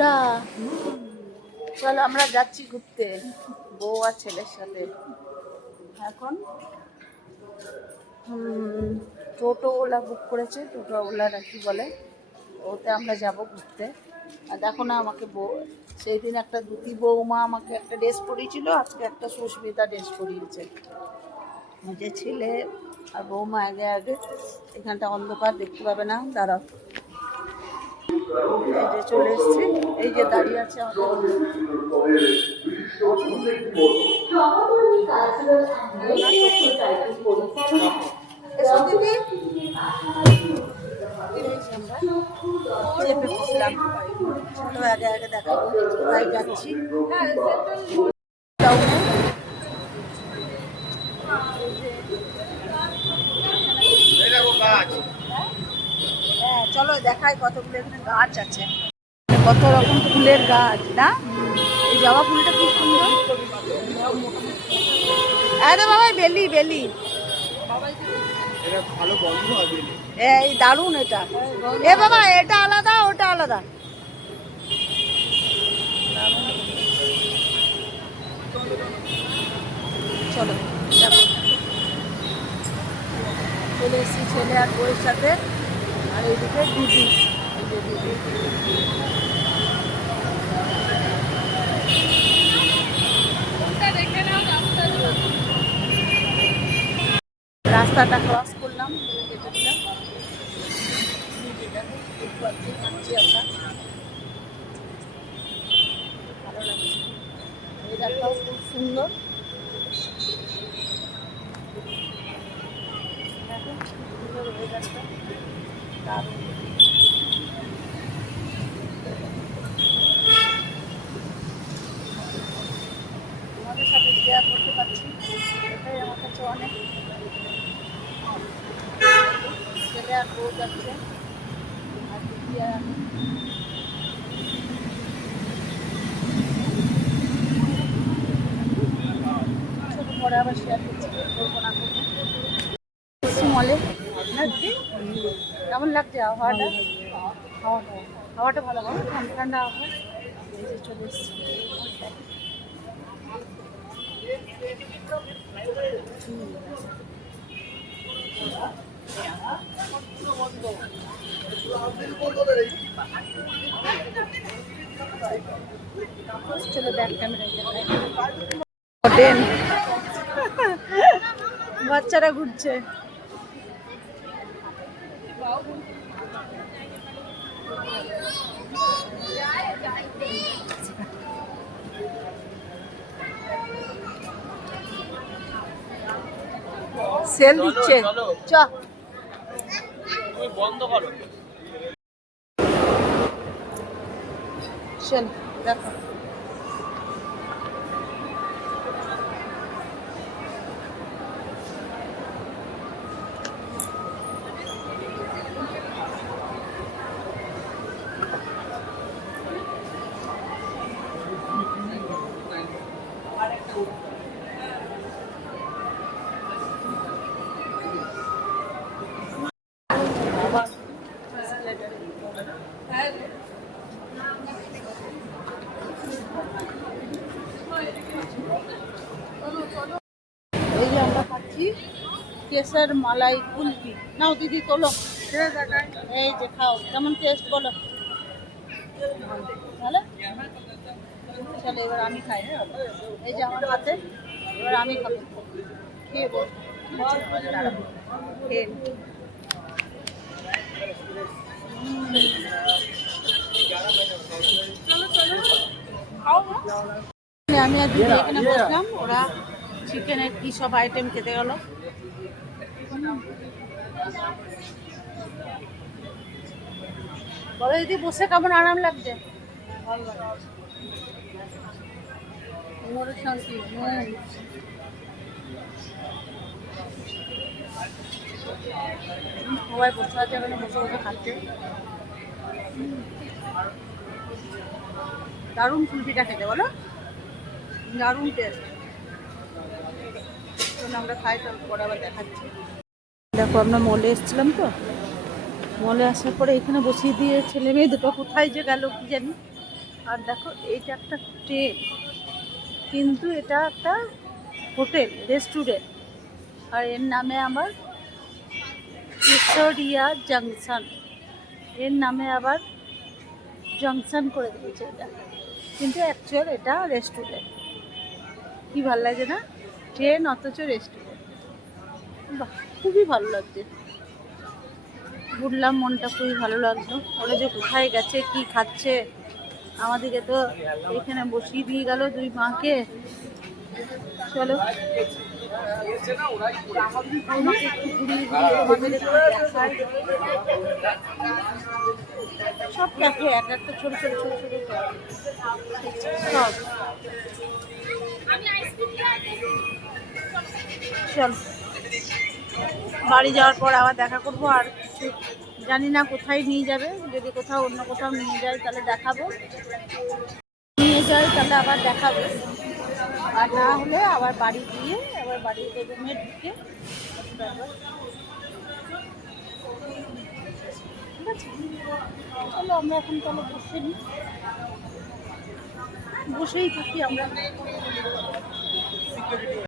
বন্ধুরা, চলো আমরা যাচ্ছি ঘুরতে বউ আর ছেলের সাথে। এখন টোটোওয়ালা বুক করেছে, টোটোওয়ালার কি বলে, ওতে আমরা যাব ঘুরতে। আর দেখো না, আমাকে সেই দিন একটা দুটি বৌমা আমাকে একটা ড্রেস পরিয়েছিল, আজকে একটা সুস্মিতা ড্রেস পরিয়েছে। যে ছেলে আর বৌমা আগে আগে, এখানটা অন্ধকার, দেখতে পাবে না, দাঁড়াও। এই যে চলে এসছি, এই যে দাঁড়িয়ে আছে আগে আগে দেখাবো কোথায় যাচ্ছি। হ্যাঁ চলো দেখাই কতগুলো এখানে গাছ আছে, কত রকম ফুলের গাছ না। এই জবা ফুলটা কি সুন্দর। আরে বাবা বেলি বেলি, এই দারুণ এটা। এ বাবা এটা আলাদা, ওটা আলাদা। চলো দেখো, চলে এসেছি ছেলে আর বউয়ের সাথে। আর এইদিকে দিদি, রাস্তাটা ক্রস করলাম, কেটে দিলাম। ভালো লাগছে, ওয়েদারটাও খুব সুন্দর। দেখো সুন্দর ওয়েদারটা, দারুণ। তোমাদের সাথে শেয়ার করতে পারছি, এটাই আমার কাছে অনেক। ছেলে আর বউ যাচ্ছে, আর দিদি আর আমি। ছোটো পরে আবার শেয়ার করছি, করবো না করবো। মলে কেমন লাগছে আবহাওয়াটা? হাওয়াটা ভালো, ঠান্ডা ঠান্ডা আবহাওয়া। এই যে চলে এসছি, চলো ব্যাক ক্যামেরায় দেখাই। বাচ্চারা ঘুরছে। সেল দিচ্ছে, চ বন্ধ করো সেল দেখো। এই যে আমরা খাচ্ছি কেশর মালাই কুলফি। নাও দিদি তোলো, এই যে খাও, কেমন টেস্ট বলো? ভালো। চলো এবার আমি খাই, এই যে আমার হাতে, এবার আমি খাবো, খেয়ে বলবো। খেয়ে আমি আর দিদি এখানে বসলাম, ওরা চিকেনের কি সব আইটেম খেতে গেল। বলো দিদি, বসে কেমন আরাম লাগছে? শান্তি। সবাই বসে আছে, এখানে বসে বসে খাচ্ছে। দারুণ কুলফিটা খেতে, বলো দারুণ টেস্ট। আমরা খাই, তারপরে আবার দেখাচ্ছি। দেখো আমরা মলে এসেছিলাম তো, মলে আসার পরে এখানে বসিয়ে দিয়ে ছেলে মেয়ে দুটো কোথায় যে গেল কি জানি, আর দেখো এইটা একটা ট্রেন, কিন্তু এটা একটা হোটেল রেস্টুরেন্ট। আর এর নামে আবার কেশরিয়া জাংশন, এর নামে আবার জাংশন করে দিয়েছে এটা, কিন্তু অ্যাকচুয়াল এটা রেস্টুরেন্ট। কি ভালো লাগে না, ট্রেন অথচ রেস্টুরেন্ট। বাহ, খুবই ভালো লাগছে, ঘুরলাম, মনটা খুবই ভালো লাগলো। ওরা যে কোথায় গেছে, কি খাচ্ছে, আমাদেরকে তো এখানে বসিয়ে দিয়ে গেল দুই মাকে। চলো আমাকে একটু ঘুরিয়ে ঘুরিয়ে তোমাদের একটু দেখাই। সব ক্যাফে, এক একটা ছোট ছোট ছোট ছোট ক্যাফে সব। চল, বাড়ি যাওয়ার পর আবার দেখা করবো। আর কিছু জানি না কোথায় নিয়ে যাবে, যদি কোথাও অন্য কোথাও নিয়ে যায় তাহলে দেখাবো, নিয়ে যায় তাহলে আবার দেখাবে। আর না হলে আবার বাড়ি গিয়ে আবার বাড়িতে রুমে ঢুকে তারপর। ঠিক আছে, চলো আমরা এখন তাহলে বসে নিই, বসেই থাকি আমরা।